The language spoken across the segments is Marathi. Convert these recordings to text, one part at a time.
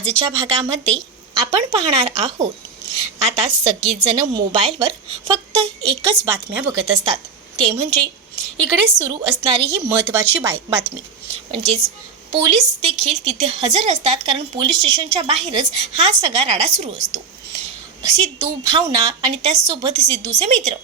आजच्या भागामध्ये आपण पाहणार आहोत. आता सगळीजणं मोबाईलवर फक्त एकच बातम्या बघत असतात. ते म्हणजे इकडे सुरू असणारी ही महत्त्वाची बाय बातमी. म्हणजेच पोलीस देखील तिथे हजर असतात कारण पोलीस स्टेशनच्या बाहेरच हा सगळा राडा सुरू असतो. सिद्धू भावना आणि त्याचसोबत सिद्धूचे मित्र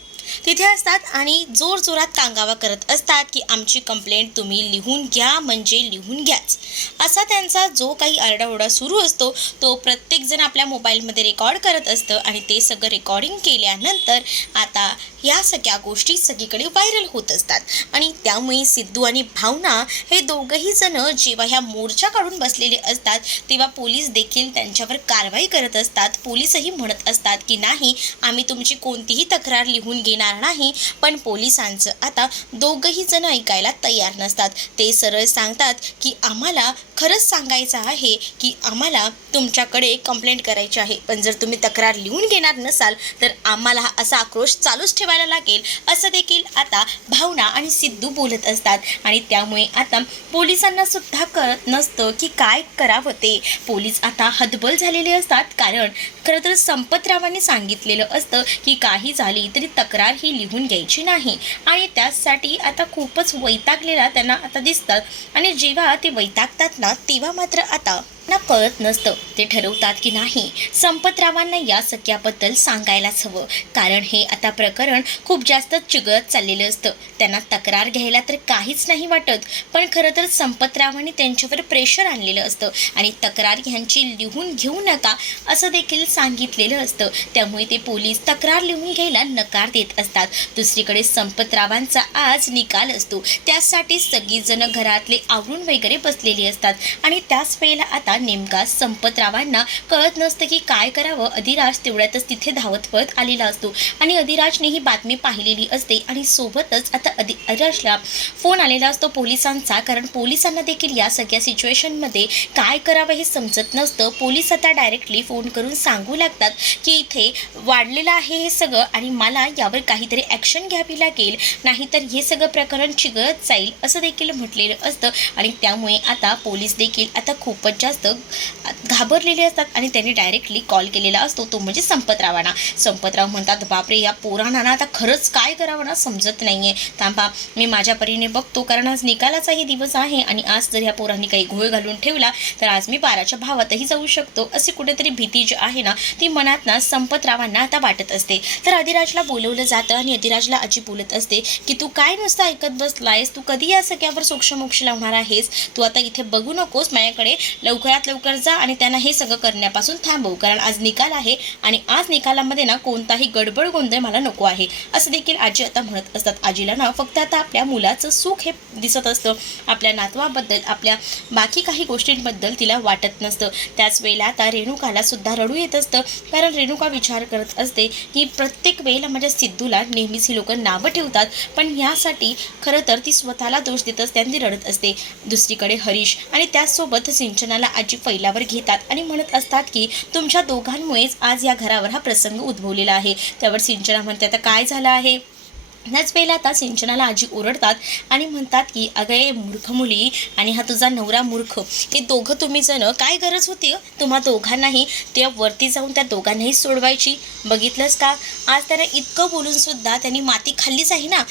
तिथे असतात आणि जोरजोरात कांगावा करत असतात की आमची कंप्लेंट तुम्ही लिहून घ्या म्हणजे लिहून घ्याच. असा त्यांचा जो काही आरडाओरडा सुरू असतो तो प्रत्येकजण आपल्या मोबाईलमध्ये रेकॉर्ड करत असतं आणि ते सगळं रेकॉर्डिंग केल्यानंतर आता या सगळ्या गोष्टी सगळीकडे व्हायरल होत असतात. आणि त्यामुळे सिद्धू आणि भावना हे दोघंही जण जेव्हा ह्या मोर्चा काढून बसलेले असतात तेव्हा पोलीस देखील त्यांच्यावर कारवाई करत असतात. पोलीसही म्हणत असतात की नाही आम्ही तुमची कोणतीही तक्रार लिहून घेणार नाही पण पोलिसांचं आता दोघंही जण ऐकायला तयार नसतात. ते सरळ सांगतात की आम्हाला खरंच सांगायचं आहे की आम्हाला तुमच्याकडे कंप्लेंट करायची आहे. पण जर तुम्ही तक्रार लिहून घेणार नसाल तर आम्हाला हा असा आक्रोश चालूच ठेवायला लागेल असं देखील आता भावना आणि सिद्धू बोलत असतात. आणि त्यामुळे आता पोलिसांना सुद्धा कळत नसतं की काय करावं ते. पोलीस आता हतबल झालेले असतात कारण खरं तर संपतरावांनी सांगितलेलं असतं की काही झाली तरी तक्रार ही लिहून घ्यायची नाही. आणि त्यासाठी आता खूपच वैतागलेला त्यांना आता दिसतात. आणि जेव्हा ते वैतागतात ना तेव्हा मात्र आता ना कळत नसतं. ते ठरवतात की नाही संपतरावांना या सगळ्याबद्दल सांगायलाच हवं. कारण हे आता प्रकरण खूप जास्त चिघळत चाललेलं असतं. त्यांना तक्रार घ्यायला तर काहीच नाही वाटत पण खरं तर संपतरावांनी त्यांच्यावर प्रेशर आणलेलं असतं आणि तक्रार ह्यांची लिहून घेऊ नका असं देखील सांगितलेलं असतं. त्यामुळे ते पोलीस तक्रार लिहून घ्यायला नकार देत असतात. दुसरीकडे संपतरावांचा आज निकाल असतो. त्यासाठी सगळीजण घरातले आवरून वगैरे बसलेली असतात आणि त्याच वेळेला आता नेमका संपतरावांना कळत नसतं की काय करावं. अधिराज तेवढ्यातच तिथे धावत पळत आलेला असतो. आणि अधिराजने ही बातमी पाहिलेली असते आणि सोबतच आता अधि अधिराजला फोन आलेला असतो पोलिसांचा. कारण पोलिसांना देखील या सगळ्या सिच्युएशनमध्ये काय करावं हे समजत नसतं. पोलीस आता डायरेक्टली फोन करून सांगू लागतात की इथे वाढलेलं आहे हे सगळं आणि मला यावर काहीतरी ॲक्शन घ्यावी लागेल. नाहीतर हे सगळं प्रकरण चिघळत जाईल असं देखील म्हटलेलं असतं. आणि त्यामुळे आता पोलीस देखील आता खूपच जास्त घाबरलेले असतात आणि त्यांनी डायरेक्टली कॉल केलेला असतो. तो म्हणजे संपतरावांना संपतराव म्हणतात बापरे या पोरांना आता खरंच काय करावं ना? समजत नाही आहे थांबा मी माझ्या परीने बघतो. कारण आज निकालाचाही दिवस आहे आणि आज जर ह्या पोरांनी काही घोळ घालून ठेवला तर आज मी बाराच्या भावातही जाऊ शकतो. अशी कुठेतरी भीती जी आहे ना ती मनात ना संपतरावांना आता वाटत असते. तर अधिराजला बोलवलं जातं आणि अधिराजला आजी बोलत असते की तू काय नुसतं ऐकत बसलायस? तू कधी या सगळ्यावर सोक्षमोक्ष लावणार आहेस? तू आता इथे बघू नकोस. माझ्याकडे लवकरात लवकर जा आणि त्यांना हे सगळं करण्यापासून थांबवू. कारण आज निकाल आहे आणि आज निकालामध्ये ना कोणताही गडबड गोंधळ मला नको आहे. असं देखील आजी आता म्हणत असतात. आजीला ना फक्त आता आपल्या मुलाचं सुख हे दिसत असतं. आपल्या नातवाबद्दल आपल्या बाकी काही गोष्टींबद्दल तिला वाटत नसतं. त्याच वेळेला आता रेणुकाला सुद्धा रडू येत असतं. कारण रेणुका विचार करत असते की प्रत्येक वेळेला माझ्या सिद्धूला नेहमीच ही लोक नावं ठेवतात. पण ह्यासाठी खरं तर ती स्वतःला दोष देत असते आणि ती रडत असते. दुसरीकडे हरीश आणि त्याचसोबत सिंचनाला आजी फैलावर घेतात आणि म्हणत असतात की तुमच्या दोघांमुळेच आज या घरावर हा प्रसंग उद्भवलेला आहे. त्यावर सिंचना म्हणते आता काय झालं आहे? त्याच वेळेला आता सिंचनाला आजी ओरडतात आणि म्हणतात की अगं ए मूर्ख मुली आणि हा तुझा नवरा मूर्ख हे दोघं तुम्ही जण काय गरज होती तुम्हा दोघांनाही त्या वरती जाऊन त्या दोघांनाही सोडवायची. बघितलंस का? आज त्यांना इतकं बोलून सुद्धा त्यांनी माती खाल्लीच आहे ना?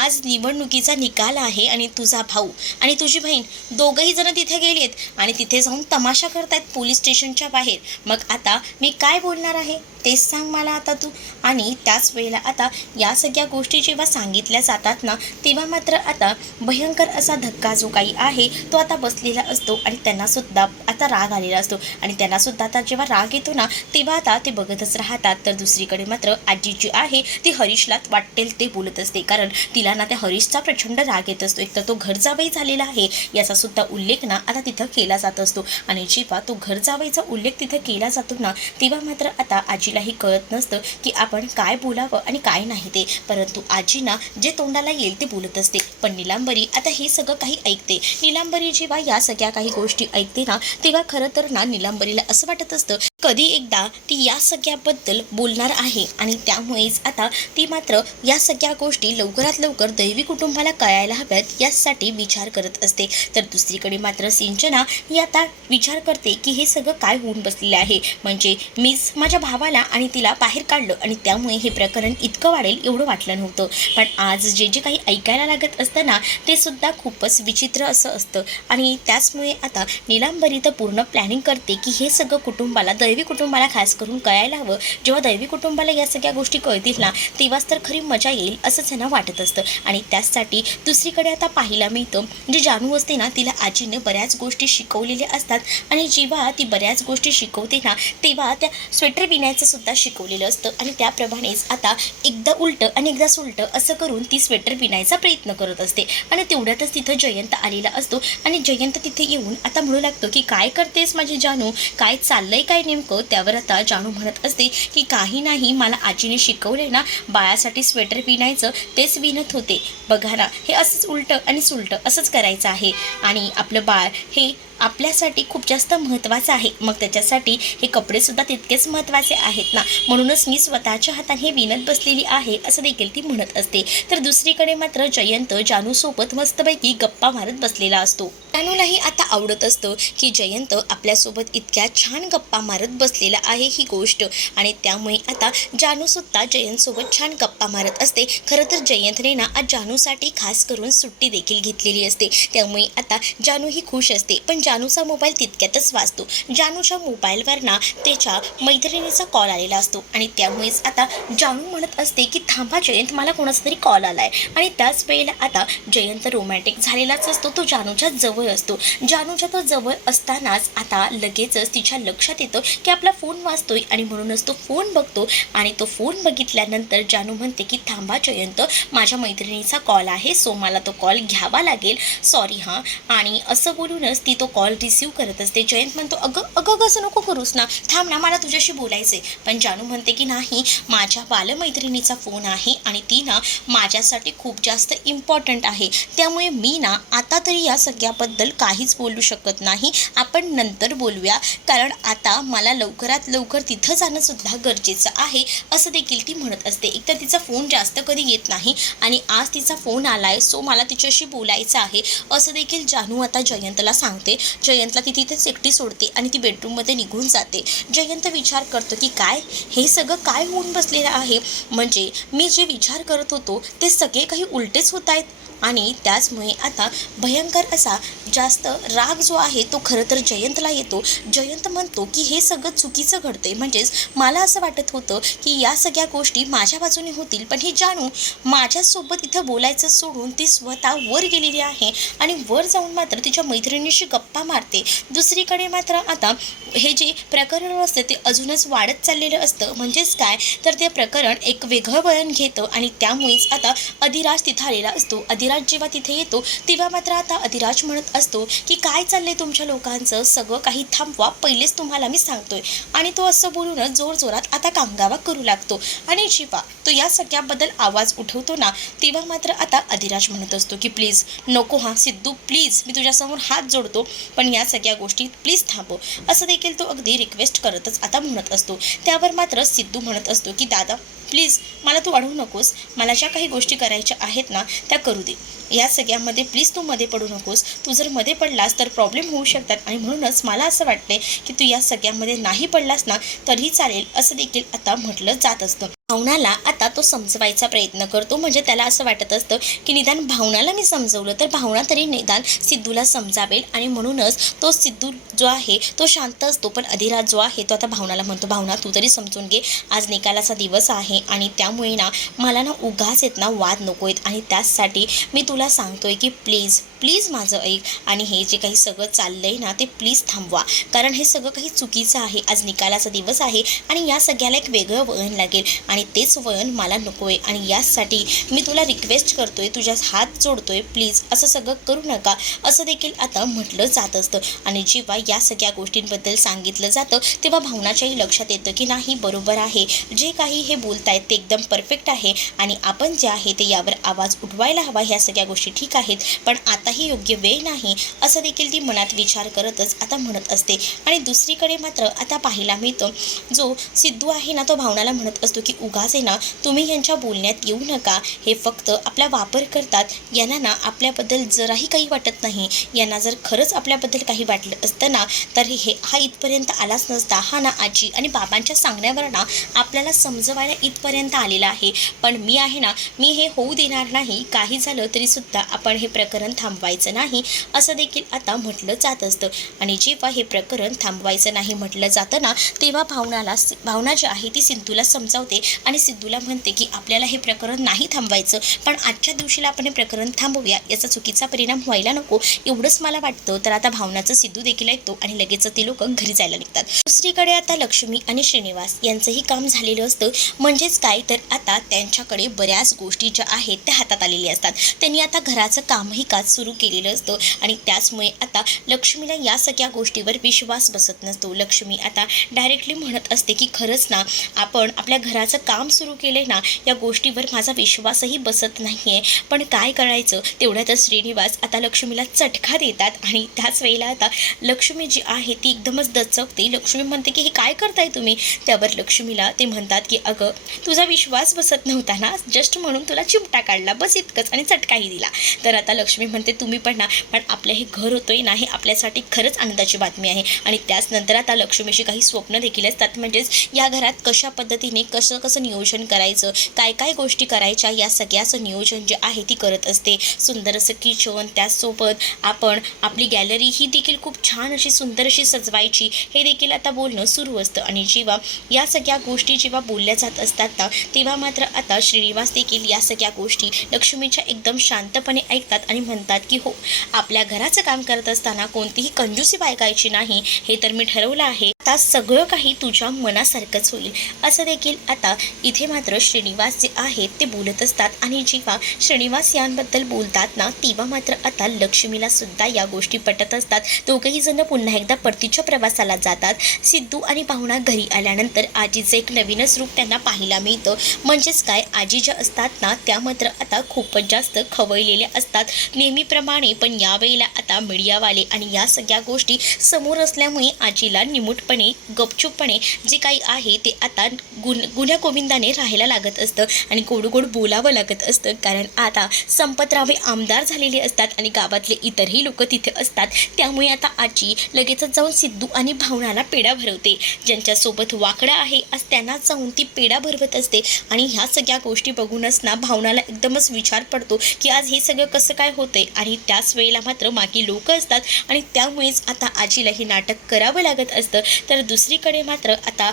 आज निवडणुकीचा निकाल आहे आणि तुझा भाऊ आणि तुझी बहीण दोघंही जण तिथे गेलेत आणि तिथे जाऊन तमाशा करतायत पोलीस स्टेशनच्या बाहेर. मग आता मी काय बोलणार आहे? तेच सांग मला आता तू. आणि त्याच वेळेला आता या सगळ्या गोष्टी जेव्हा सांगितल्या जातात ना तेव्हा मात्र आता भयंकर असा धक्का जो काही आहे तो आता बसलेला असतो आणि त्यांनासुद्धा आता राग आलेला असतो. आणि त्यांनासुद्धा आता जेव्हा राग येतो ना तेव्हा आता ते बघतच राहतात. तर दुसरीकडे मात्र आजी जी आहे ती हरीशलाच वाटेल ते बोलत असते. कारण तिला ना त्या हरीशचा प्रचंड राग येत असतो. एक तर तो घर जावई झालेला आहे याचा सुद्धा उल्लेख ना आता तिथं केला जात असतो. आणि जेव्हा तो घर जावईचा उल्लेख तिथं केला जातो ना तेव्हा मात्र आता आजी आजीलाही कळत नसतं की आपण काय बोलावं आणि काय नाही ते. परंतु आजीना जे तोंडाला येईल ते बोलत असते. पण निलांबरी आता हे सगळं काही ऐकते. निलांबरी जेव्हा या सगळ्या काही गोष्टी ऐकते ना तेव्हा खरं तर ना निलांबरीला असं वाटत असतं कधी एकदा ती या सगळ्याबद्दल बोलणार आहे आणि त्यामुळेच आता ती मात्र या सगळ्या गोष्टी लवकरात लवकर दैवी कुटुंबाला कळायला हव्यात यासाठी विचार करत असते. तर दुसरीकडे मात्र सिंचना ही आता विचार करते की हे सगळं काय होऊन बसलेलं आहे. म्हणजे मीच माझ्या भावाला आणि तिला बाहेर काढलं आणि त्यामुळे हे प्रकरण इतकं वाढेल एवढं वाटलं नव्हतं. पण आज जे जे काही ऐकायला लागत असतं ना ते सुद्धा खूपच विचित्र असं असतं. आणि त्याचमुळे आता निलांबरी तर पूर्ण प्लॅनिंग करते की हे सगळं कुटुंबाला दै दैवी कुटुंबाला खास करून कळायला हवं. जेव्हा दैवी कुटुंबाला या सगळ्या गोष्टी कळतील ना तेव्हाच तर खरी मजा येईल असंच त्यांना वाटत असतं. आणि त्याचसाठी दुसरीकडे आता पाहायला मिळतं जे जानू असते ना तिला आजीने बऱ्याच गोष्टी शिकवलेल्या असतात. आणि जेव्हा ती बऱ्याच गोष्टी शिकवते ना तेव्हा त्या स्वेटर विणायचं सुद्धा शिकवलेलं असतं. आणि त्याप्रमाणेच आता एकदा उलटं आणि एकदा सुलटं असं करून ती स्वेटर विणायचा प्रयत्न करत असते. आणि तेवढ्यातच तिथं जयंत आलेला असतो. आणि जयंत तिथे येऊन आता म्हणू लागतो की काय करतेस माझी जानू? काय चाललंय काय नेमकं? त्यावर आता जाणू म्हणत असते की काही नाही मला आजीने शिकवले ना बाळासाठी स्वेटर विणायचं तेच विणत होते. बघा ना हे असंच उलटं आणि सुलटं असंच करायचं आहे. आणि आपलं बाळ हे आपल्यासाठी खूप जास्त महत्त्वाचं आहे. मग त्याच्यासाठी हे कपडेसुद्धा तितकेच महत्त्वाचे आहेत ना? म्हणूनच मी स्वतःच्या हाताने हे विणत बसलेली आहे असं देखील ती म्हणत असते. तर दुसरीकडे मात्र जयंत जानूसोबत मस्तपैकी गप्पा मारत बसलेला असतो. जानूलाही आता आवडत असतं की जयंत आपल्यासोबत इतक्या छान गप्पा मारत बसलेला आहे ही गोष्ट. आणि त्यामुळे आता जानूसुद्धा जयंतसोबत छान गप्पा मारत असते. खरं तर जयंतने ना आज जानूसाठी खास करून सुट्टी देखील घेतलेली असते. त्यामुळे आता जानू ही खुश असते. पण जा जानूचा मोबाईल तितक्यातच वाचतो जानूच्या मोबाईलवर ना त्याच्या मैत्रिणीचा कॉल आलेला असतो. आणि त्यामुळेच आता जानू म्हणत असते की थांबा जयंत मला कोणाचा तरी कॉल आला आहे आणि त्याच वेळेला आता जयंत रोमॅन्टिक झालेलाच असतो तो जानूच्या जवळ असतो. जानूच्या तो जवळ असतानाच आता लगेचच तिच्या लक्षात येतं की आपला फोन वाचतोय. आणि म्हणूनच तो फोन बघतो. आणि तो फोन बघितल्यानंतर जानू म्हणते की थांबा जयंत माझ्या मैत्रिणीचा कॉल आहे सो मला तो कॉल घ्यावा लागेल. सॉरी हां. आणि असं बोलूनच ती तो कॉल कॉल रिसीव करत असते. जयंत म्हणतो अगं अगं अगं असं नको करूस ना. थांब ना मला तुझ्याशी बोलायचे पण जानू म्हणते की नाही माझ्या बालमैत्रिणीचा फोन आहे आणि ती ना माझ्यासाठी खूप जास्त इम्पॉर्टंट आहे. त्यामुळे मी ना आता तरी या सगळ्याबद्दल काहीच बोलू शकत नाही. आपण नंतर बोलूया. कारण आता मला लवकरात लवकर तिथं जाणंसुद्धा गरजेचं आहे असं देखील ती म्हणत असते. एकतर तिचा फोन जास्त कधी येत नाही आणि आज तिचा फोन आला आहे सो मला तिच्याशी बोलायचं आहे असं देखील जानू आता जयंतला सांगते. जयंतला ती तिथेच एकटी सोडते आणि ती बेडरूममध्ये निघून जाते. जयंत विचार करतो की काय? हे सगळं काय होऊन बसलेलं आहे? म्हणजे मी जे विचार करत होतो ते सगळे काही उलटेच होत आहेत. आणि त्याचमुळे आता भयंकर असा जास्त राग जो आहे तो खरं तर जयंतला येतो. जयंत म्हणतो की हे सगळं चुकीचं घडतंय. म्हणजेच मला असं वाटत होतं की या सगळ्या गोष्टी माझ्या बाजूने होतील. पण हे जाणू माझ्यासोबत इथं बोलायचं सोडून ती स्वतः वर गेलेली आहे आणि वर जाऊन मात्र तिच्या मैत्रिणीशी गप्पा मारते. दुसरीकडे मात्र आता हे जे प्रकरण असतं ते अजूनच वाढत चाललेलं असतं. म्हणजेच काय? तर ते प्रकरण एक वेगळं वळण घेतं आणि त्यामुळेच आता अधिराज तिथं आलेला असतो. अधिराज जेव्हा तिथे येतो तेव्हा मात्र आता अधिराज म्हणत असतो की काय चाललंय तुमच्या लोकांचं? सगळं काही थांबवा. पहिलेच तुम्हाला मी सांगतोय. आणि तो असं बोलूनच जोरजोरात आता कांगावा करू लागतो. आणि शिवा तो या सगळ्याबद्दल आवाज उठवतो ना तेव्हा मात्र आता अधिराज म्हणत असतो की प्लीज नको हा सिद्धू प्लीज मी तुझ्यासमोर हात जोडतो पण या सगळ्या गोष्टी प्लीज थांबव. असं देखील तो अगदी रिक्वेस्ट करतच आता म्हणत असतो. त्यावर मात्र सिद्धू म्हणत असतो की दादा प्लीज मला तू अडवू नकोस. मला ज्या काही गोष्टी करायच्या आहेत ना त्या करू दे. या सगळ्यामध्ये प्लीज तू मध्ये पडू नकोस. तू जर मध्ये पडलास तर प्रॉब्लेम होऊ शकतात. आणि म्हणूनच मला असं वाटते की तू या सगळ्यामध्ये नाही पडलास ना तरीही चालेल. असं देखील आता म्हटलं जात असतं. भावनाला आता तो समजवायचा प्रयत्न करतो. म्हणजे त्याला असं वाटत असतं की निदान भावनाला मी समजवलं तर भावना तरी निदान सिद्धूला समजावेल. आणि म्हणूनच तो सिद्धू जो आहे तो शांत असतो. पण अधिराज जो आहे तो आता भावनाला म्हणतो भावना तू तरी समजून घे. आज निकालाचा दिवस आहे आणि त्यामुळे ना मला ना उगाच येत ना वाद नको आहेत आणि त्याचसाठी मी तुला सांगतोय की प्लीज प्लीज माझं ऐक. आणि हे जे काही सगळं चाललं आहे ना ते प्लीज थांबवा. कारण हे सगळं काही चुकीचं आहे. आज निकालाचा दिवस आहे आणि या सगळ्याला एक वेगळं वळण लागेल. आणि तेच वळण मला नको आहे आणि यासाठी मी तुला रिक्वेस्ट करतोय तुझ्या हात जोडतोय प्लीज. असं सगळं करू नका. असं देखील आता म्हटलं जात असतं. आणि जेव्हा या सगळ्या गोष्टींबद्दल सांगितलं जातं तेव्हा भावनाच्याही लक्षात येतं की नाही बरोबर आहे. जे काही हे बोलतायत ते एकदम परफेक्ट आहे. आणि आपण जे आहे ते यावर आवाज उठवायला हवा. ह्या सगळ्या गोष्टी ठीक आहेत. पण आता ही योग्य वेळ नाही असं देखील ती मनात विचार करतच आता म्हणत असते. आणि दुसरीकडे मात्र आता पाहायला मिळतं जो सिद्धू आहे ना तो भावनाला म्हणत असतो की उगाच आहे ना तुम्ही यांच्या बोलण्यात येऊ नका. हे फक्त आपला वापर करतात. यांना ना आपल्याबद्दल जराही काही वाटत नाही. यांना जर खरंच आपल्याबद्दल काही वाटलं असतं ना तर हे हा इथपर्यंत आलाच नसता. हा ना आजी आणि बाबांच्या सांगण्यावर ना आपल्याला समजवायला इथपर्यंत आलेला आहे. पण मी आहे ना मी हे होऊ देणार नाही. काही झालं तरीसुद्धा आपण हे प्रकरण थांबवायचं नाही असं देखील आता म्हटलं जात असतं. आणि जेव्हा हे प्रकरण थांबवायचं नाही म्हटलं जातं ना तेव्हा भावनाला भावना जी आहे ती सिद्धूला समजावते आणि सिद्धूला म्हणते की आपल्याला हे प्रकरण नाही थांबवायचं पण आजच्या दिवशीला आपण हे प्रकरण थांबवूया याचा चुकीचा परिणाम व्हायला नको एवढंच मला वाटतं. तर आता भावनाचं सिद्धू देखील ऐकतो आणि लगेच ते लोक घरी जायला निघतात. दुसरीकडे आता लक्ष्मी आणि श्रीनिवास यांचंही काम झालेलं असतं. म्हणजेच काय? तर आता त्यांच्याकडे बऱ्याच गोष्टी ज्या आहेत त्या हातात आलेल्या असतात. त्यांनी आता घराचं कामही काज सुरू केलेलं असतं. आणि त्याचमुळे आता लक्ष्मीला या सगळ्या गोष्टीवर विश्वास बसत नसतो. लक्ष्मी आता डायरेक्टली म्हणत असते की खरंच ना आपण आपल्या घराचं काम सुरू केलं ना या गोष्टीवर माझा विश्वासही बसत नाही आहे पण काय करायचं? तेवढ्यातच श्रीनिवास आता लक्ष्मीला चटका देतात. आणि त्याच वेळेला आता लक्ष्मी जी आहे ती एकदमच दचकते. लक्ष्मी म्हणते की हे काय करताय तुम्ही? त्यावर लक्ष्मीला ते म्हणतात की अगं तुझा विश्वास बसत नव्हता ना. जस्ट म्हणून तुला चिमटा काढला. बस इतकंच. आणि चटकाही दिला. तर आता लक्ष्मी म्हणते तुम्ही पण ना पण आपलं हे घर होतोय ना हे आपल्यासाठी खरंच आनंदाची बातमी आहे. आणि त्याच नंतर आता लक्ष्मीशी काही स्वप्न देखील असतात. म्हणजेच या घरात कशा पद्धतीने कसं कसं नियोजन करायचं काय काय गोष्टी करायच्या या सगळ्याचं नियोजन जे आहे ती करत असते. सुंदर असं किचन त्याचसोबत आपण आपली गॅलरी ही देखील खूप छान अशी सुंदर अशी सजवायची. हे देखील आता बोलणं सुरू असतं. आणि जेव्हा या सगळ्या गोष्टी जेव्हा बोलल्या जात असतात ना तेव्हा मात्र आता श्रीनिवास देखील या सगळ्या गोष्टी लक्ष्मीच्या एकदम शांतपणे ऐकतात आणि म्हणतात की हो. आपल्या घराचं काम करत असताना कोणतीही कंजूसी बायकायची नाही हे तर मी ठरवलं आहे. आता सगळं काही तुझ्या मनासारखंच होईल. असं देखील आता इथे मात्र श्रीनिवास जे आहेत ते बोलत असतात. आणि जेव्हा श्रीनिवास यांबद्दल बोलतात ना तेव्हा मात्र आता लक्ष्मीला सुद्धा या गोष्टी पटत असतात. दोघेही जण पुन्हा एकदा परतीच्या प्रवासाला जातात. सिद्धू आणि पाहुणा घरी आल्यानंतर आजीचं एक नवीनच रूप त्यांना पाहायला मिळतं. म्हणजेच काय आजी ज्या असतात ना त्या मात्र आता खूपच जास्त खवळलेल्या असतात. नेहमीप्रमाणे पण यावेळेला आता मीडियावाले आणि या सगळ्या गोष्टी समोर असल्यामुळे आजीला निमूट निमूटपणे गपचूपपणे जे काही आहे ते आता गुन गुन्ह्या गोविंदाने राहायला लागत असतं आणि गोड गोड बोलावं लागत असतं. कारण आता संपतरावे आमदार झालेले असतात आणि गावातले इतरही लोक तिथे असतात. त्यामुळे आता आजी लगेचच जाऊन सिद्धू आणि भावनाला पेढा भरवते. ज्यांच्यासोबत वाकडा आहे आज त्यांना जाऊन ती पेढा भरवत असते. आणि ह्या सगळ्या गोष्टी बघूनच ना भावनाला एकदमच विचार पडतो की आज हे सगळं कसं काय होतंय? आणि त्याच वेळेला मात्र मागे लोक असतात. आणि त्यामुळेच आता आजीला हे नाटक करावं लागत असतं. तर दुसरीकडे मात्र आता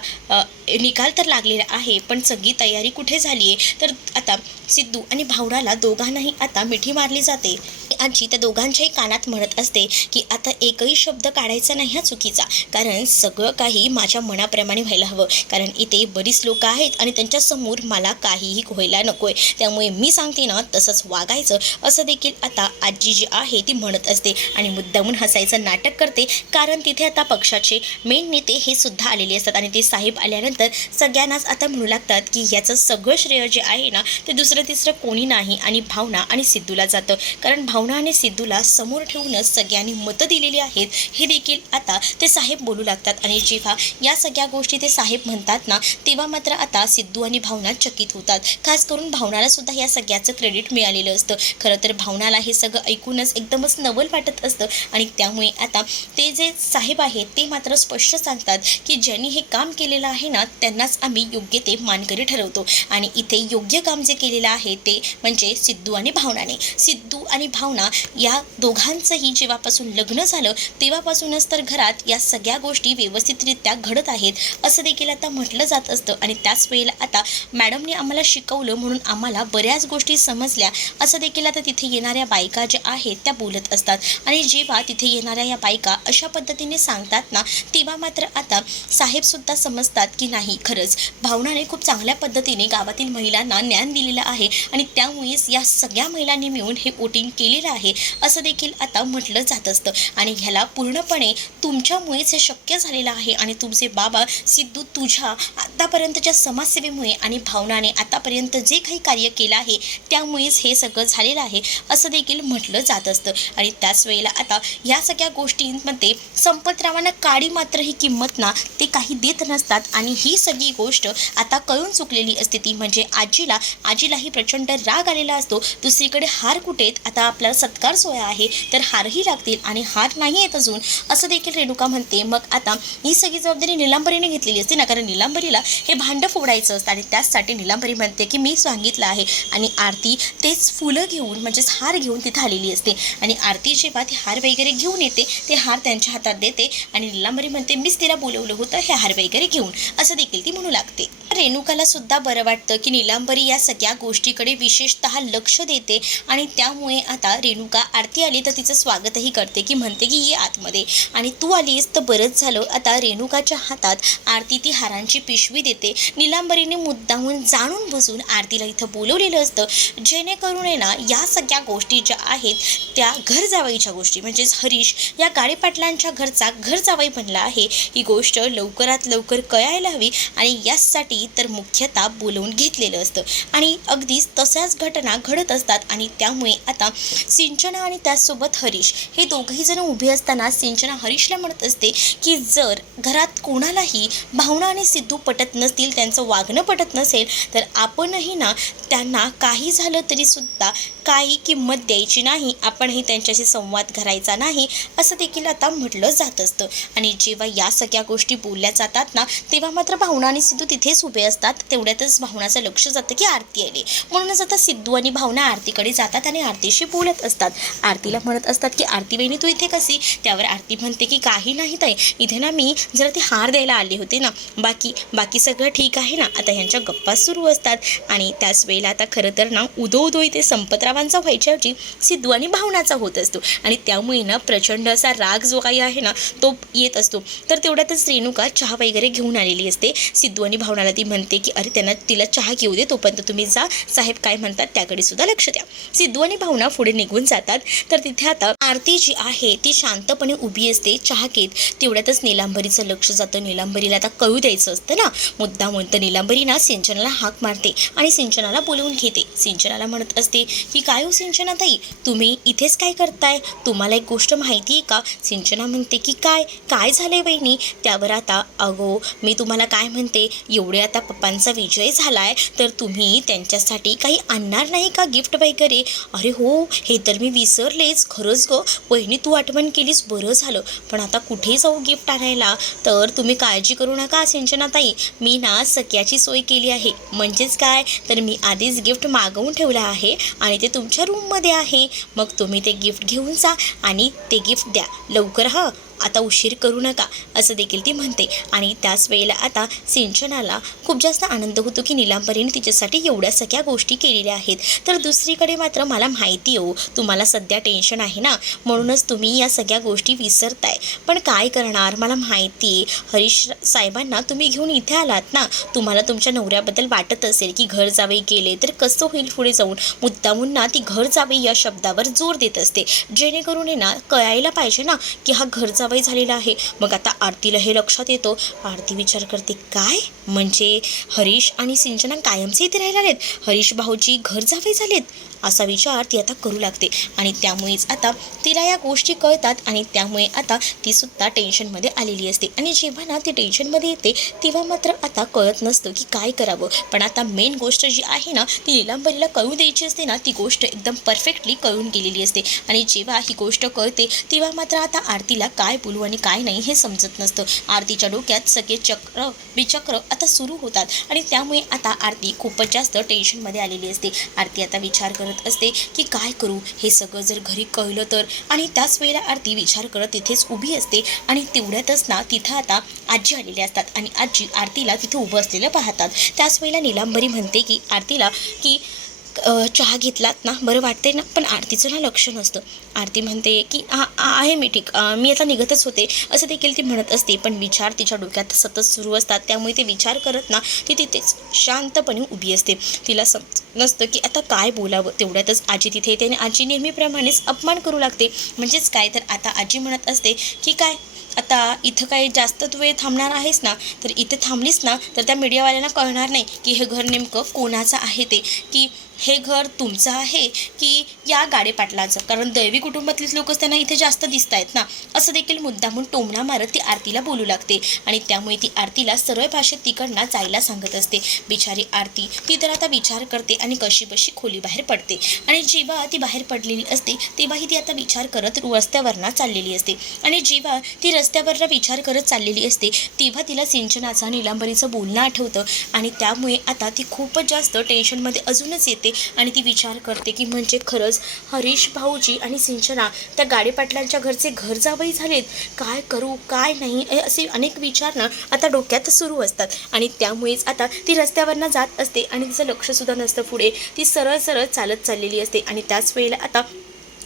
निकाल तर लागलेला आहे पण सगळी तयारी कुठे झाली आहे? तर आता सिद्धू आणि भावनाला दोघांनाही आता मिठी मारली जाते. आजी त्या दोघांच्याही कानात म्हणत असते की आता एकही शब्द काढायचा नाही हा चुकीचा. कारण सगळं काही माझ्या मनाप्रमाणे व्हायला हवं. कारण इथे बरीच लोक आहेत आणि त्यांच्यासमोर मला काहीही व्हायला नको आहे त्यामुळे मी सांगते ना तसंच वागायचं. असं देखील आता आजी जी आहे ती म्हणत असते आणि मुद्दामून हसायचं नाटक करते. कारण तिथे आता पक्षाचे मेन नेते हे सुद्धा आलेले असतात. आणि ते साहेब आल्यानंतर सगळ्यांनाच आता म्हणू लागतात की याचं सगळं श्रेय जे आहे ना ते दुसरं तिसरं कोणी नाही आणि भावना आणि सिद्धूला जातं. कारण भावना आणि सिद्धूला समोर ठेवूनच सगळ्यांनी मतं दिलेली आहेत हे देखील आता ते साहेब बोलू लागतात. आणि जेव्हा या सगळ्या गोष्टी ते साहेब म्हणतात ना तेव्हा मात्र आता सिद्धू आणि भावना चकित होतात. खास करून भावनाला सुद्धा या सगळ्याचं क्रेडिट मिळालेलं असतं. खरं तर भावनाला हे सगळं ऐकूनच एकदमच नवल वाटत असतं. आणि त्यामुळे आता ते जे साहेब आहेत ते मात्र स्पष्ट सांगतात की ज्यांनी हे काम केलेलं आहे ना त्यांनाच आम्ही योग्य ते मानकरी ठरवतो. आणि इथे योग्य काम जे केलेलं आहे ते म्हणजे सिद्धू आणि भावनाने. सिद्धू आणि भावना या दोघांचंही जेव्हापासून लग्न झालं तेव्हापासूनच तर घरात या सगळ्या गोष्टी व्यवस्थितरित्या घडत आहेत असं देखील आता म्हटलं जात असतं. आणि त्याच वेळेला आता मॅडमने आम्हाला शिकवलं म्हणून आम्हाला बऱ्याच गोष्टी समजल्या असं देखील आता तिथे येणाऱ्या बायका ज्या आहेत त्या बोलत असतात. आणि जेव्हा तिथे येणाऱ्या या बायका अशा पद्धतीने सांगतात ना तेव्हा मात्र मात्र आता साहेबसुद्धा समजतात की नाही. खरंच भावनाने खूप चांगल्या पद्धतीने गावातील महिलांना ज्ञान दिलेलं आहे आणि त्यामुळेच या सगळ्या महिलांनी मिळून हे वोटिंग केलेलं आहे असं देखील आता म्हटलं जात असतं. आणि ह्याला पूर्णपणे तुमच्यामुळेच हे शक्य झालेलं आहे आणि तुमचे बाबा सिद्धू तुझ्या आतापर्यंतच्या समाजसेवेमुळे आणि भावनाने आतापर्यंत जे काही कार्य केलं आहे त्यामुळेच हे सगळं झालेलं आहे असं देखील म्हटलं जात असतं. आणि त्याच वेळेला आता या सगळ्या गोष्टींमध्ये संपतरावांना काडी मात्र ही किंमत ना ते काही देत नसतात. आणि ही सगळी गोष्ट आता कळून चुकलेली असते ती म्हणजे आजीला. आजीलाही प्रचंड राग आलेला असतो. दुसरीकडे हार कुठेत आता आपला सत्कार सोया आहे तर हारही लागतील आणि हार नाही येत अजून. असं देखील रेणुका म्हणते. मग आता ही सगळी जबाबदारी निलांबरीने घेतलेली असते. ना कारण निलांबरीला हे भांडं फोडायचं असतं आणि त्याचसाठी निलांबरी म्हणते की मी सांगितलं आहे. आणि आरती तेच फुलं घेऊन म्हणजेच हार घेऊन तिथं आलेली असते. आणि आरती जेव्हा ती हार वगैरे घेऊन येते ते हार त्यांच्या हातात देते. आणि निलांबरी म्हणते मीच तिला बोलवलं होतं हे हार वगैरे घेऊन. असं देखील ती म्हणू लागते. रेणुकाला सुद्धा बरं वाटतं की निलांबरी या सगळ्या गोष्टीकडे विशेषतः लक्ष देते आणि त्यामुळे आता रेणुका आरती आली तर तिचं स्वागतही करते की म्हणते की ये आतमध्ये. आणि तू आलीस तर बरंच झालं. आता रेणुकाच्या हातात आरती ती हारांची पिशवी देते. निलांबरीने मुद्दाहून जाणून बसून आरतीला इथं बोलवलेलं असतं जेणेकरून आहे ना या सगळ्या गोष्टी ज्या आहेत त्या घर जावाईच्या गोष्टी. म्हणजेच हरीश या काळेपाटलांच्या घरचा घर जावई बनला आहे. ही गोष्ट लवकरात लवकर कळायला हवी आणि यासाठी तर मुख्यतः बोलवून घेतलेलं असतं. आणि अगदीच तशाच घटना घडत असतात आणि त्यामुळे आता सिंचना आणि त्याचसोबत हरीश हे दोघंही जण उभे असताना सिंचना हरीशला म्हणत असते की जर घरात कोणालाही भावना आणि सिद्धू पटत नसतील त्यांचं वागणं पटत नसेल तर आपणही ना त्यांना काही झालं तरीसुद्धा काही किंमत द्यायची नाही आपणही त्यांच्याशी संवाद करायचा नाही असं देखील आता म्हटलं जात असतं. आणि जेव्हा या सगळ्या गोष्टी बोलल्या जातात ना तेव्हा मात्र भावना आणि सिद्धू तिथेच उभे असतात. तेवढ्यातच भावनाचं लक्ष जातं की आरती आली म्हणूनच आता सिद्धू आणि भावना आरतीकडे जातात आणि आरतीशी बोलत असतात. आरतीला म्हणत असतात की आरती बहिणी तू इथे कशी? त्यावर आरती म्हणते की काही नाही ताई. इथे ना मी जरा ते हार द्यायला आले होते ना. बाकी बाकी सगळं ठीक आहे ना? आता ह्यांच्या गप्पा सुरू असतात. आणि त्याच वेळेला आता खरं तर ना उदो उदो इथे संपतरावांचा व्हायच्याऐवजी सिद्धू आणि भावनाचा होत असतो. आणि त्यामुळे ना प्रचंड असा राग जो काही आहे ना तो येत असतो. तर तेवढ्यातच रेणुका चहा वगैरे घेऊन आलेली असते. सिद्धू आणि भावनाला ती म्हणते की अरे त्यांना तिला चहा घेऊ दे तोपर्यंत तुम्ही जा. साहेब काय म्हणतात त्याकडे सुद्धा लक्ष द्या. सिद्धू आणि भावना पुढे निघून जातात. तर तिथे आता आरती जी आहे ती शांतपणे उभी असते चहा घेत. तेवढ्यातच निलांबरीचं लक्ष जातं. निलांबरीला आता कळू द्यायचं असतं ना. मुद्दा म्हणतं निलांबरी ना सिंचनाला हाक मारते आणि सिंचनाला बोलवून घेते. सिंचनाला म्हणत असते की काय हो सिंचना ताई? तुम्ही इथेच काय करताय? तुम्हाला एक गोष्ट माहिती आहे का? सिंचना म्हणते की काय? काय झालंय बहिणी? त्यावर आता अगो मी तुम्हाला काय म्हणते? एवढे आता पप्पांचा विजय झालाय तर तुम्ही त्यांच्यासाठी काही आणणार नाही का गिफ्ट वगैरे? अरे हो हे तर मी विसरलेच खरंच ग. बहिणी तू आठवण केलीस बरं झालं. पण आता कुठे जाऊ गिफ्ट आणायला? तर तुम्ही काळजी करू नका सिंचनाताई. मी ना सक्याची सोय केली आहे. म्हणजेच काय? तर मी आधीच गिफ्ट मागवून ठेवलं आहे आणि ते तुमच्या रूममध्ये आहे. मग तुम्ही ते गिफ्ट घेऊन जा आणि ते गिफ्ट द्या. लवकर हां? आता उशीर करू नका असं देखील ती म्हणते. आणि त्याच वेळेला आता सिंचनाला खूप जास्त आनंद होतो की निलांबरीने तिच्यासाठी एवढ्या सगळ्या गोष्टी केलेल्या आहेत. तर दुसरीकडे मात्र मला माहिती हो तुम्हाला सध्या टेन्शन आहे ना? म्हणूनच तुम्ही या सगळ्या गोष्टी विसरताय. पण काय करणार? मला माहिती आहे. हरीश साहेबांना तुम्ही घेऊन इथे आलात ना? तुम्हाला तुमच्या नवऱ्याबद्दल वाटत असेल की घर जावे गेले तर कसं होईल पुढे जाऊन? मुद्दामूंना ती घर जावे या शब्दावर जोर देत असते. जेणेकरून आहे ना कळायला पाहिजे ना की हा घर सवय झालेला आहे. मग आता आरतीला हे लक्षात येतो. आरती विचार करते काय? म्हणजे हरीश आणि सिंचना कायमचे इथे राहिला आहेत? हरीश भाऊजी घर जावे झालेत? असा विचार ती आता करू लागते. आणि त्यामुळेच आता तिला या गोष्टी कळतात आणि त्यामुळे आता ती सुद्धा टेन्शनमध्ये आलेली असते. आणि जेव्हा ना ती टेन्शनमध्ये येते तेव्हा मात्र आता कळत नसतं की काय करावं. पण आता मेन गोष्ट जी आहे ना ती निलांबरीला कळू द्यायची असते ना ती गोष्ट एकदम परफेक्टली कळून गेलेली असते. आणि जेव्हा ही गोष्ट कळते तेव्हा मात्र आता आरतीला काय बोलू आणि काय नाही हे समजत नसतं. आरतीच्या डोक्यात सगळे चक्र विचक्र आता सुरू होतात. आणि त्यामुळे आता आरती खूपच जास्त टेन्शनमध्ये आलेली असते. आरती आता विचार करत असते की काय करू? हे सगळं जर घरी कळलं तर? आणि त्याच वेळेला आरती विचार करत तिथेच उभी असते आणि तेवढ्यातच ना तिथं आता आजी आलेली असतात आणि आजी आरतीला तिथे उभं असलेलं पाहतात. त्याच वेळेला निलांबरी म्हणते की आरतीला की चहा घेतलात ना बरं वाटते ना? पण आरतीचं ना लक्ष नसतं. आरती म्हणते की हा आ- आहे मी ठीक. मी आता निघतच होते. असं देखील ती म्हणत असते. पण विचार तिच्या डोक्यात सतत सुरू असतात. त्यामुळे ते विचार करत ना ती तिथेच शांतपणे उभी असते. तिला समज नसतं की आता काय बोलावं? तेवढ्यातच आजी तिथे येते आणि आजी नेहमीप्रमाणेच अपमान करू लागते. म्हणजेच काय? तर आता आजी म्हणत असते की काय? आता इथं काही जास्त तू वेळ थांबणार आहेस ना तर इथे थांबलीस ना तर त्या मीडियावाल्यांना कळणार नाही की हे घर नेमकं कोणाचं आहे ते. की हे घर तुमचं आहे की या गाडेपाटलाचं? कारण दैवी कुटुंबातलीच लोकच त्यांना इथे जास्त दिसत आहेत ना. असं देखील मुद्दामून टोमणा मारत ती आरतीला बोलू लागते. आणि त्यामुळे ती आरतीला सरळ भाषेत तिकडनं जायला सांगत असते. बिचारी आरती ती तर आता विचार करते आणि कशी बशी खोली बाहेर पडते. आणि जेव्हा ती बाहेर पडलेली असते तेव्हाही ती आता विचार करत रस्त्यावरनं चाललेली असते. आणि जेव्हा ती रस्त्यावरनं विचार करत चाललेली असते तेव्हा तिला सिंचनाचा निलांबरीचं बोलणं आठवतं. आणि त्यामुळे आता ती खूपच जास्त टेन्शनमध्ये अजूनच येते आणि ती विचार करते की म्हणजे खरंच हरीश भाऊजी आणि सिंचना त्या गाडेपाटलांच्या घरचे घर जावई झालेत. काय करू काय नाही असे अनेक विचार ना आता डोक्यात सुरू असतात. आणि त्यामुळेच आता ती रस्त्यावरनं जात असते आणि तिचं लक्षसुद्धा नसतं पुढे. ती सरळ सरळ चालत चाललेली असते आणि त्याच वेळेला आता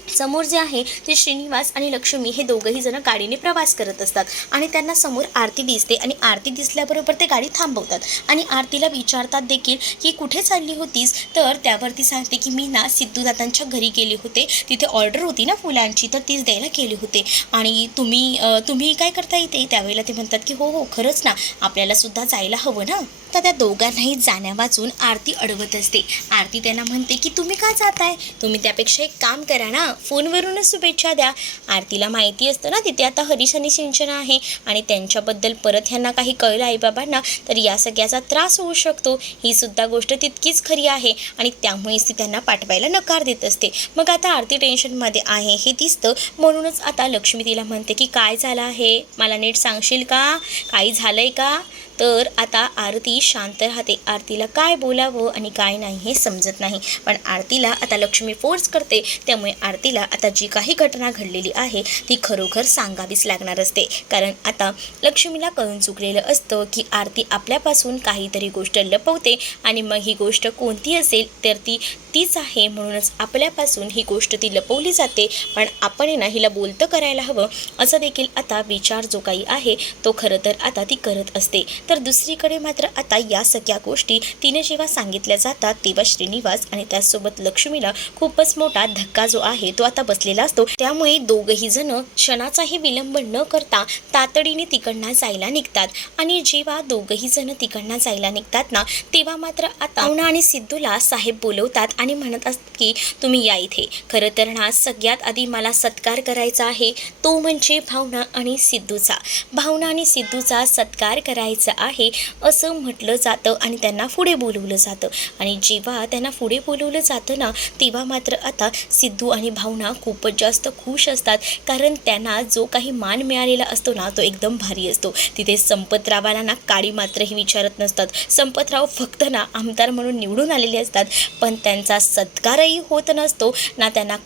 समोर जे आहे ते श्रीनिवास आणि लक्ष्मी हे दोघंही जण गाडीने प्रवास करत असतात. आणि त्यांना समोर आरती दिसते आणि आरती दिसल्याबरोबर ते गाडी थांबवतात. आणि आरतीला विचारतात देखील की कुठे चालली होतीस? तर त्यावरती सांगते की मी ना सिद्धूदादांच्या घरी गेले होते. तिथे ऑर्डर होती ना फुलांची तर तीच द्यायला गेले होते. आणि तुम्ही तुम्ही काय करता येते त्यावेळेला ते म्हणतात की हो हो खरंच ना. आपल्याला सुद्धा जायला हवं ना. आता त्या दोघांनाही जाण्या वाचून आरती अडवत असते. आरती त्यांना म्हणते की तुम्ही का जाताय? तुम्ही त्यापेक्षा एक काम करा ना फोनवरूनच शुभेच्छा द्या. आरतीला माहिती असतं ना तिथे आता हरीश आणि सिंचना आहे आणि त्यांच्याबद्दल परत ह्यांना काही कळलं आईबाबांना तर या सगळ्याचा त्रास होऊ शकतो. ही सुद्धा गोष्ट तितकीच खरी आहे आणि त्यामुळेच ती त्यांना पाठवायला नकार देत असते. मग आता आरती टेन्शनमध्ये आहे. हे दिसतं म्हणूनच आता लक्ष्मी तिला म्हणते की काय झालं आहे? मला नीट सांगशील का? काही झालं आहे का? तर आता आरती शांत राहते. आरतीला काय बोलावं आणि काय नाही हे समजत नाही. पण आरतीला आता लक्ष्मी फोर्स करते. त्यामुळे आरतीला आता जी काही घटना घडलेली आहे ती खरोखर सांगावीच लागणार असते. कारण आता लक्ष्मीला कळून चुकलेलं असतं की आरती आपल्यापासून काहीतरी गोष्ट लपवते आणि मग ही गोष्ट कोणती असेल तर ती तीच आहे म्हणूनच आपल्यापासून ही गोष्ट ती लपवली जाते. पण आपण ना हिला बोलतं करायला हवं असं देखील आता विचार जो काही आहे तो खरं तर आता ती करत असते. तर दुसरीकडे मात्र आता या सगळ्या गोष्टी तिने जेव्हा सांगितल्या जातात तेव्हा श्रीनिवास आणि त्यासोबत लक्ष्मीला खूपच मोठा धक्का जो आहे तो आता बसलेला असतो. त्यामुळे दोघही जण क्षणाचाही विलंब न करता तातडीने तिकडनं जायला निघतात. आणि जेव्हा दोघही जण तिकडनं जायला निघतात ना तेव्हा मात्र आता पाहुणा आणि सिद्धूला साहेब बोलवतात आणि म्हणत असतात की तुम्ही या इथे. खरं तर ना सगळ्यात आधी मला सत्कार करायचा आहे. तो म्हणजे भावना आणि सिद्धूचा. भावना आणि सिद्धूचा सत्कार करायचा आहे असं म्हटलं जातं आणि त्यांना पुढे बोलवलं जातं. आणि जेव्हा त्यांना पुढे बोलवलं जातं ना तेव्हा मात्र आता सिद्धू आणि भावना खूपच जास्त खुश असतात. कारण त्यांना जो काही मान मिळालेला असतो ना तो एकदम भारी असतो. तिथे संपतरावाला ना काळी मात्रही विचारत नसतात. संपतराव फक्त ना आमदार म्हणून निवडून आलेले असतात. पण त्यांचा सत्कारही होत नसतो. ना त्यांना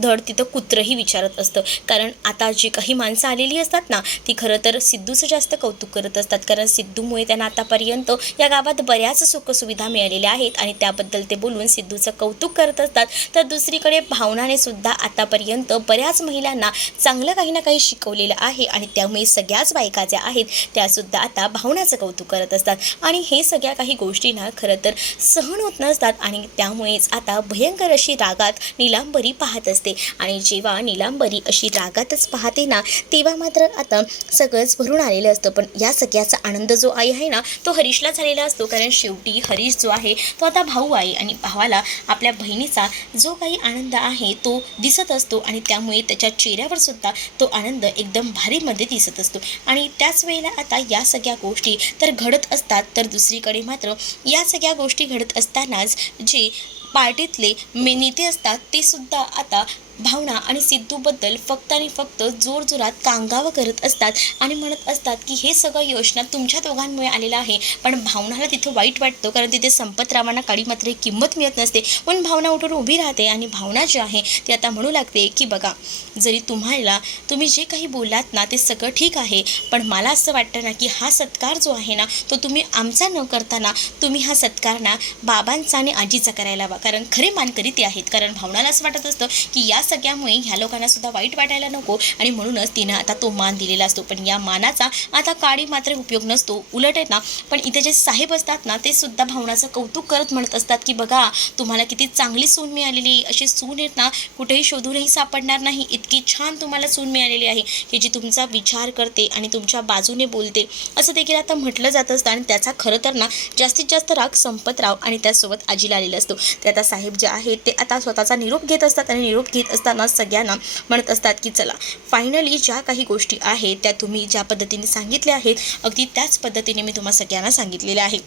धड तिथं कुत्रंही विचारत असतं. कारण आता जी काही माणसं आलेली असतात ना ती खरं तर सिद्धूचं जास्त कौतुक करत असतात. कारण सिद्धूमुळे त्यांना आतापर्यंत या गावात बऱ्याच सुखसुविधा मिळालेल्या आहेत आणि त्याबद्दल ते बोलून सिद्धूचं कौतुक करत असतात. तर दुसरीकडे भावनाने सुद्धा आतापर्यंत बऱ्याच महिलांना चांगलं काही ना काही शिकवलेलं आहे आणि त्यामुळे सगळ्याच बायका ज्या आहेत त्यासुद्धा आता भावनाचं कौतुक करत असतात. आणि हे सगळ्या काही गोष्टींना खरं तर सहन होत नसतात आणि त्यामुळेच आता भयंकर अशी रागात निलांबरी पाहत असतात असते. आणि जेव्हा निलांबरी अशी रागातच पाहते ना तेव्हा मात्र आता सगळंच भरून आलेलं असतं. पण या सगळ्याचा आनंद जो आई आहे ना तो हरीशला झालेला असतो. कारण शेवटी हरीश जो आहे तो आता भाऊ आहे. आणि भावाला आपल्या बहिणीचा जो काही आनंद आहे तो दिसत असतो. आणि त्यामुळे त्याच्या चेहऱ्यावर सुद्धा तो आनंद एकदम भारीमध्ये दिसत असतो. आणि त्याच वेळेला आता या सगळ्या गोष्टी तर घडत असतात. तर दुसरीकडे मात्र या सगळ्या गोष्टी घडत असतानाच जे पार्टीतले मे नेते असतात ते सुद्धा आता भावना आणि सिद्धूबद्दल फक्त आणि फक्त जोरजोरात कांगावं करत असतात आणि म्हणत असतात की हे सगळं योजना तुमच्या दोघांमुळे आलेलं आहे. पण भावनाला तिथं वाईट वाटतं कारण तिथे संपतरावांना काळी मात्र किंमत मिळत नसते. पण भावना उठून उभी राहते आणि भावना जी आहे ती आता म्हणू लागते की बघा जरी तुम्हाला तुम्ही जे काही बोललात ना ते सगळं ठीक आहे. पण मला असं वाटतं ना की हा सत्कार जो आहे ना तो तुम्ही आमचा न करताना तुम्ही हा सत्कार ना बाबांचा आणि आजीचा करायला हवा. कारण खरे मानकरी ते आहेत. कारण भावनाला असं वाटत असतं की या सगळ्यामुळे ह्या लोकांना सुद्धा वाईट वाटायला नको आणि म्हणूनच तिनं आता तो मान दिलेला असतो. पण या मानाचा आता काळी मात्र उपयोग नसतो उलट आहे ना. पण इथे जे साहेब असतात ना ते सुद्धा भावनाचं कौतुक करत म्हणत असतात की बघा तुम्हाला किती चांगली सून मिळालेली आहे. अशी सून आहेत ना कुठेही शोधूनही सापडणार नाही. इतकी छान तुम्हाला सून मिळालेली आहे. की जी तुमचा विचार करते आणि तुमच्या बाजूने बोलते असं देखील आता म्हटलं जात असतं आणि त्याचा खरं तर ना जास्तीत जास्त राग संपतराव आणि त्यासोबत आजीला आलेला असतो. ते आता साहेब जे आहेत ते आता स्वतःचा निरोप घेत असतात आणि निरोप घेत असताना सगळ्यांना म्हणत असतात की चला फायनली ज्या काही गोष्टी आहेत त्या तुम्ही ज्या पद्धतीने सांगितल्या आहेत अगदी त्याच पद्धतीने मी तुम्हाला सगळ्यांना सांगितलेल्या आहे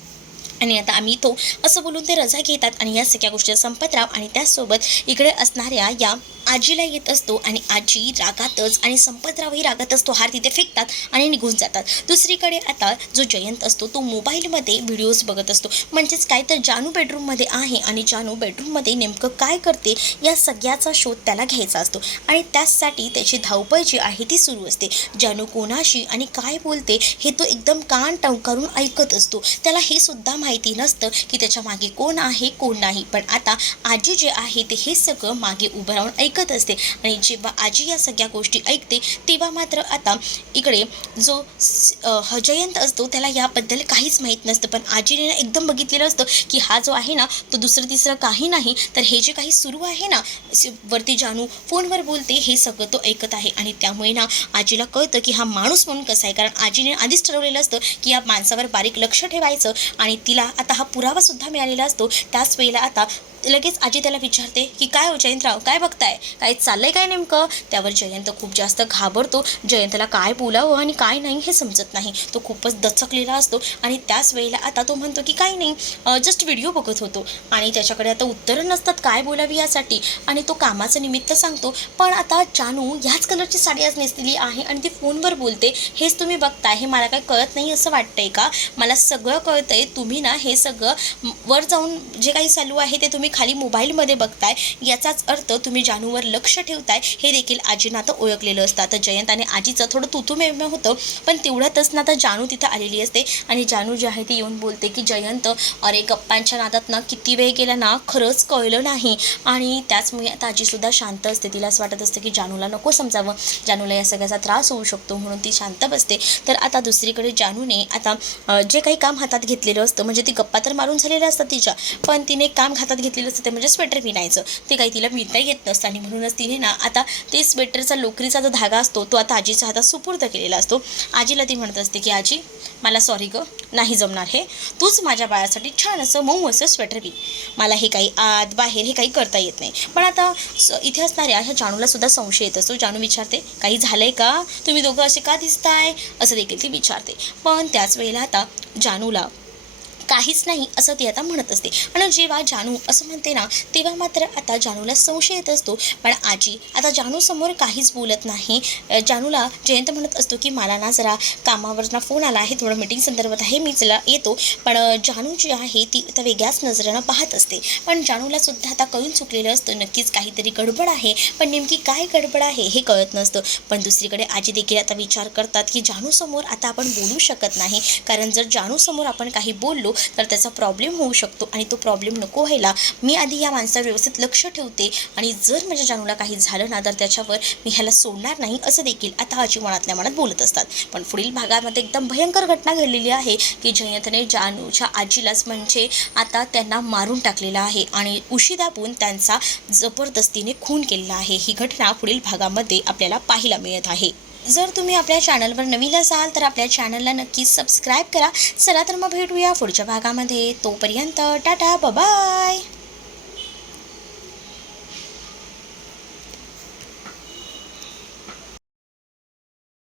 आणि आता आम्ही तो असं बोलून ते रजा घेतात आणि या सगळ्या गोष्टी संपतराव आणि त्याचसोबत इकडे असणाऱ्या या आजीला येत असतो आणि आजी रागातच आणि संपतरावही रागात असतो हार तिथे फेकतात आणि निघून जातात. दुसरीकडे आता जो जयंत असतो तो मोबाईलमध्ये व्हिडिओज बघत असतो. म्हणजेच काय तर जानू बेडरूममध्ये आहे आणि जानू बेडरूममध्ये नेमकं काय करते या सगळ्याचा शोध त्याला घ्यायचा असतो. आणि त्याचसाठी त्याची धावपळ जी आहे ती सुरू असते. जानू कोणाशी आणि काय बोलते हे तो एकदम कान टवकारून ऐकत असतो. त्याला हे सुद्धा माहिती नसतं की त्याच्यामागे कोण आहे कोण नाही. पण आता आजी जे आहे ते हे सगळं मागे उभं राहून ऐकत असते. आणि जेव्हा आजी या सगळ्या गोष्टी ऐकते तेव्हा मात्र आता इकडे जो हजयंत असतो त्याला याबद्दल काहीच माहीत नसतं. पण आजीने एकदम बघितलेलं असतं की हा जो आहे ना तो दुसरं तिसरं काही नाही. तर हे जे काही सुरू आहे ना वरती जानू फोनवर बोलते हे सगळं तो ऐकत आहे. आणि त्यामुळे ना आजीला कळतं की हा माणूस म्हणून कसा आहे. कारण आजीने आधीच ठरवलेलं असतं की या माणसावर बारीक लक्ष ठेवायचं आणि तिला आता हा पुरावा सुद्धा मिळालेला असतो. त्याच वेळेला आता लगेच आजी त्याला विचारते की काय हो जयंतराव? काय बघताय? काय चाललंय काय नेमकं? त्यावर जयंत खूप जास्त घाबरतो. जयंतला काय बोलावं आणि काय नाही हे समजत नाही. तो खूपच दचकलेला असतो आणि त्याच वेळेला आता तो म्हणतो की काही नाही जस्ट व्हिडिओ बघत होतो. आणि त्याच्याकडे आता उत्तरं नसतात काय बोलावी यासाठी. आणि तो कामाचं निमित्त सांगतो पण आता जानू ह्याच कलरची साडी आज नेसलेली आहे आणि ती फोनवर बोलते. हेच तुम्ही बघताय हे मला काय कळत नाही असं वाटतंय का? मला सगळं कळतंय तुम्ही ना हे सगळं वर जाऊन जे काही चालू आहे ते तुम्ही खाली मोबाईलमध्ये बघताय याचाच अर्थ तुम्ही जानूवर लक्ष ठेवताय हे देखील आजीनं आता ओळखलेलं असतं. आता जयंत आणि आजीचं थोडं तुतुमेम्य होतं पण तेवढ्यातच ना आता जानू तिथं आलेली असते आणि जानू जी आहे ती येऊन बोलते की जयंत अरे गप्पांच्या नादात ना किती वेळ गेला ना खरंच कळलं नाही. आणि त्याचमुळे आता आजीसुद्धा शांत असते. तिला असं वाटत असतं की जानूला नको समजावं. जानूला या सगळ्याचा त्रास होऊ शकतो. म्हणून ती शांत बसते. तर आता दुसरीकडे जानूने आता जे काही काम हातात घेतलेलं असतं म्हणजे म्हणजे ती गप्पा तर मारून झालेल्या असतात तिच्या पण तिने काम हातात घेतलेलं असतं ते म्हणजे स्वेटर विणायचं. ते काही तिला विणता येत नसतं आणि म्हणूनच तिने ना आता ते स्वेटरचा लोकरीचा जो धागा असतो तो आता आजीच्या हातात सुपूर्द केलेला असतो. आजीला ती म्हणत असते की आजी मला सॉरी गं नाही जमणार हे. तूच माझ्या बाळासाठी छान असं मऊ असं स्वेटर विण. मला हे काही आत बाहेर हे काही करता येत नाही. पण आता स- इथे असणाऱ्या ह्या जानूला सुद्धा संशय येत असतो. जानू विचारते काही झालंय का? तुम्ही दोघं असे का दिसताय? असं देखील ती विचारते. पण त्याच वेळेला आता जानूला काहीच नाही असं ती आता म्हणत असते. आणि जेव्हा जानू असं म्हणते ना तेव्हा मात्र आता जानूला संशय येत असतो. पण आजी आता जानूसमोर काहीच बोलत नाही. जानूला जयंत म्हणत असतो की मला ना जरा कामावर ना फोन आला आहे थोडं मीटिंग संदर्भात आहे मी चला येतो. पण जानू जी आहे ती आता वेगळ्याच नजरेनं पाहत असते. पण जानूला सुद्धा आता कळून चुकलेलं असतं. नक्कीच काहीतरी गडबड आहे. पण नेमकी काय गडबड आहे हे कळत नसतं. पण दुसरीकडे आजी देखील आता विचार करतात की जानूसमोर आता आपण बोलू शकत नाही. कारण जर जानूसमोर आपण काही बोललो तर त्याचा प्रॉब्लेम होऊ शकतो आणि तो प्रॉब्लेम नको व्हायला मी आधी या माणसावर व्यवस्थित लक्ष ठेवते आणि जर माझ्या जानूला काही झालं ना तर त्याच्यावर मी ह्याला सोडणार नाही असं देखील आता आजी मनातल्या मनात बोलत असतात. पण पुढील भागामध्ये एकदम भयंकर घटना घडलेली आहे की जयंतने जानूच्या आजीलाच म्हणजे आता त्यांना मारून टाकलेलं आहे आणि उशी दाबून त्यांचा जबरदस्तीने खून केलेला आहे. ही घटना पुढील भागामध्ये आपल्याला पाहायला मिळत आहे. जर तुम्ही आपल्या चॅनलवर नवीन असाल तर आपल्या चॅनलला नक्कीच सबस्क्राईब करा. चला तर मग भेटूया पुढच्या भागामध्ये. तोपर्यंत टाटा बाय